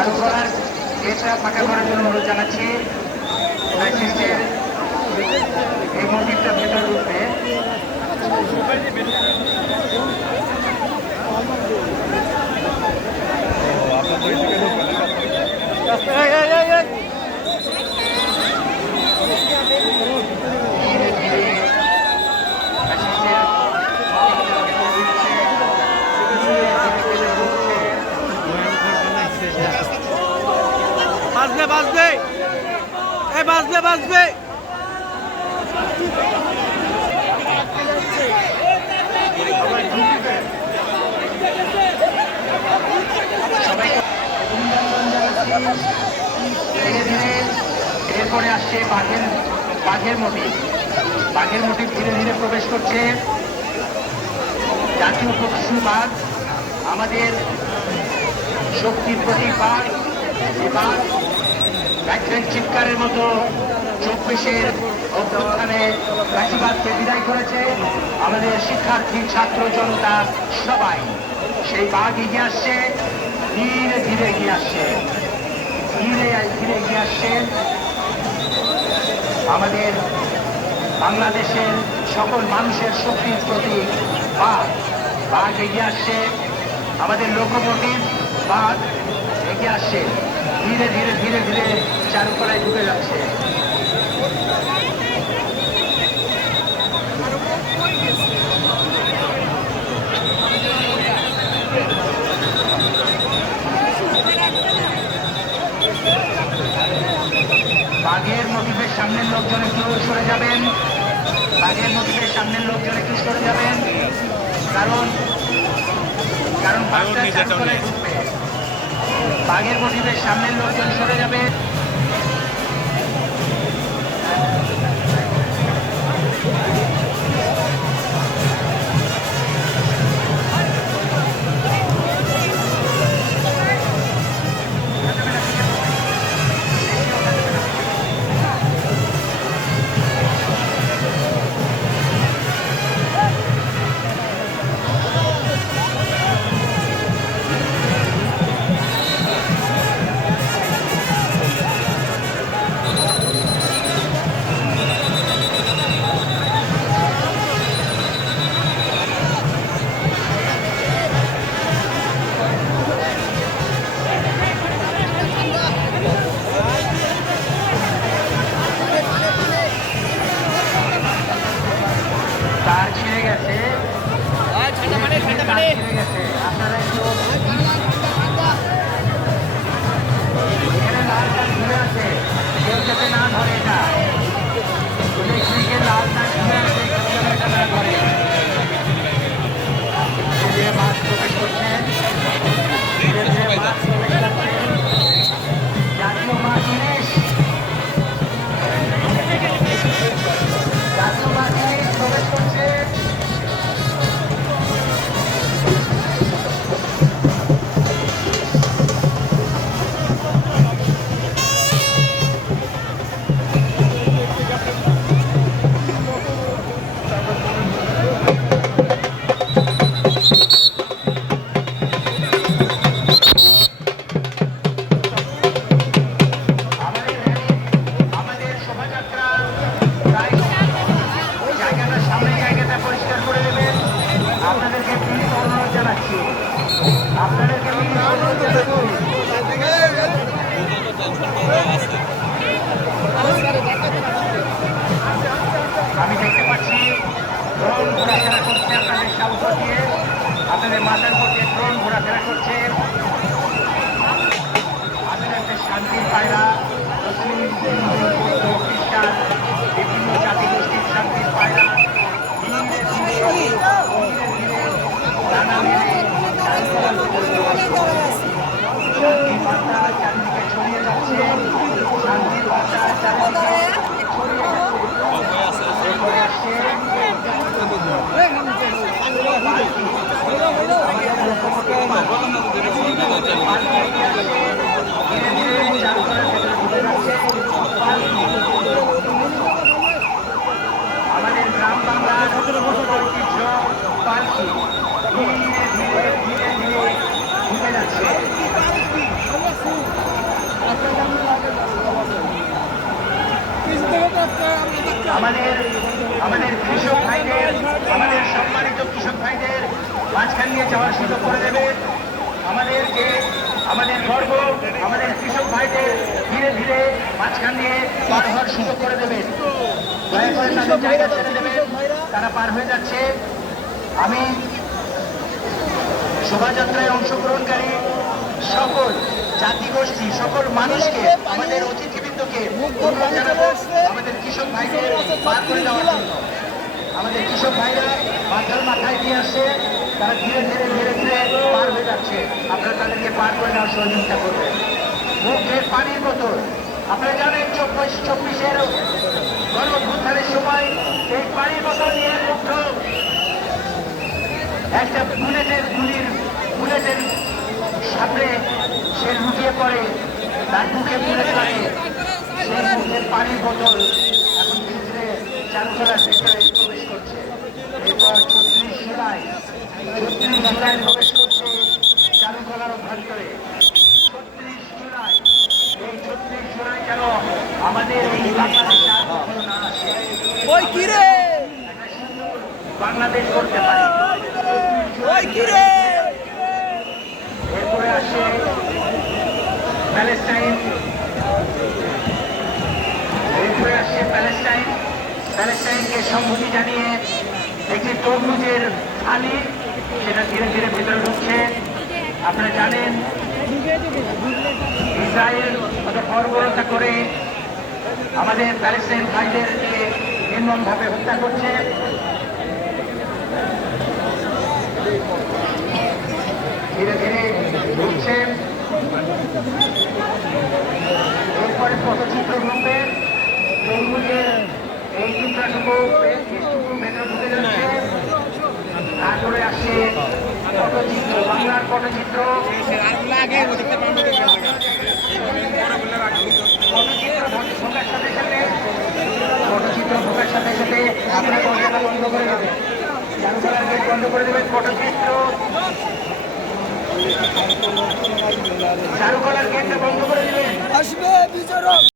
চালু করার গেটটা ফাঁকা করার জন্য অনুরোধ জানাচ্ছি। লাইসেন্সের এই মন্দিরটা ভেতরে ঢুকবে ধীরে ধীরে লাইসেন্সের মন্দিরটা ভেতরে ঢুকছে। ধীরে ধীরে ঢুকছে। বাজবে বাজবে। এ বাজবে বাজবে। এরপরে আসছে বাঘের বাঘের মোটিভ। বাঘের মোটিভ ধীরে ধীরে প্রবেশ করছে। জাতীয় পশু বাঘ, আমাদের শক্তির প্রতীক বাঘ। চিৎকারের মতো চব্বিশের অভ্যুত্থানে ফ্যাসিবাদকে বিদায় করেছে আমাদের শিক্ষার্থী, ছাত্র জনতা সবাই। সেই বাঘ এগিয়ে আসছে ধীরে ধীরে এগিয়ে আসছে। ধীরে ধীরে এগিয়ে আসছে আমাদের বাংলাদেশের সকল মানুষের শক্তির প্রতীক বাঘ। বাঘ এগিয়ে আসছে, আমাদের লোকোমোটিভ বাঘ। এগিয়ে আসছে ধীরে ধীরে ধীরে ধীরে চারুকলায় ঢুকে যাচ্ছে। বাঘের মোটিভের সামনের লোকজন একটু সরে যাবেন। বাঘের মোটিভের সামনের লোকজন একটু সরে যাবেন? কারণ কারণ বাঘটা চারুকলায় ঢুকবে। বাঘের মোটিভের সামনের লোকজন সরে যাবে। আপনাদেরকে প্লিজ আমি দেখতে পাচ্ছি ড্রোন ঘোরাফেরা করছে আপনাদের সাহস দিয়ে আপনাদের মাথার মধ্যে ড্রোন ঘোরাফেরা করছে। আপনাদের শান্তির পায়রা মুসলিম হিন্দু খ্রিস্টান বিভিন্ন জাতিগোষ্ঠীর শান্তির পায়রা আমাদের গ্রাম বাংলার ঐতিহ্য পালকি। আমাদের আমাদের কৃষক ভাইদের, আমাদের সম্মানিত কৃষক ভাইদের মাঝখান দিয়ে যাওয়ার সুযোগ করে দেবে। আমাদের যে, আমাদের গর্ব আমাদের কৃষক ভাইদের ধীরে ধীরে মাঝখান দিয়ে পার হওয়ার সুযোগ করে ছেড়ে দেবেন। তারা পার হয়ে যাচ্ছে। আমি শোভাযাত্রায় অংশগ্রহণকারী সকল জাতিগোষ্ঠী, সকল মানুষকে আমাদের অতিথিবৃন্দকে আমাদের কৃষক ভাইদের পার করে দেওয়ার আমাদের কৃষক ভাইরা মাথার মাথায় দিয়ে আসছে তারা ধীরে ধীরে ধীরে ধীরে পার হয়ে যাচ্ছে। আপনারা তাদেরকে পার করে দেওয়ার সহযোগিতা করবেন। মুখের পানির বোতল, আপনারা জানেন চব্বিশ, চব্বিশের গণভ্যুত্থানের সময় এই পানির বোতল নিয়ে মুগ্ধ একটা বুলেটের গুলির বুলেটের সামনে পড়ে তার বুকে বুলেট লাগে সেই মুখের পানির বোতল এখন ধীরে ধীরে চারুকলা সেক্টরে প্রবেশ করছে। এরপর ছত্রিশ জুলাই ছত্রিশ জুলাই প্রবেশ করছে চারুকলার অভ্যন্তরে। ছত্রিশ জুলাই এই ছত্রিশ জুলাই যেন আমাদের এই বাংলাদেশে আর কখনো না আসে? কিরে বাংলাদেশ করতে পারি। এরপরে আসে প্যালেস্টাইন এরপরে আসছে প্যালেস্টাইন প্যালেস্টাইনকে সম্মতি জানিয়ে একটি তরমুজের থালি সেটা ধীরে ধীরে ভেতরে ঢুকছে। আপনারা জানেন, ইসরায়েল কত করে আমাদের প্যালেস্টাইন ভাইদেরকে নির্মমভাবে হত্যা করছে। ধীরে ধীরে ঢুকছে। এরপরে পটচিত্র গ্রুপে তরমুজের এই এইটুকু ভেতরে ঢুকে যাচ্ছে তারপরে আসছে পটচিত্র বাংলার পটচিত্র পটচিত্র ঢোকার সাথে সাথে সাথে বন্ধ করে দেবেন বন্ধ করে দেবেন পটচিত্র চারুকলার গেটটা বন্ধ করে দেবেন আসবে বিচারক